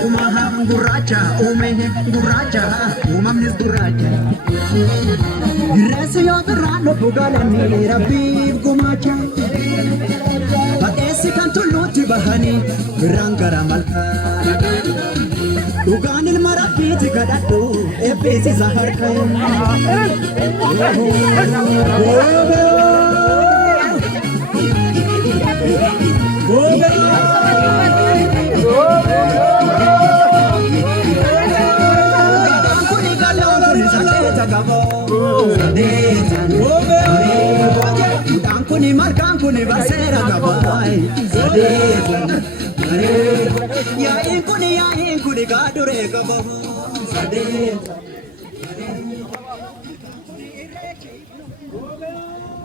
Umaham guracha, guracha, umamnis guracha. Resi yodrano bugalani rabbi gumacha. Bakesi kan tuluti bahani rangara malka. Uganil marabiti kadadu ebesi zaharka. Kuni markan kuni basera gabai ya in kuni gadure gabai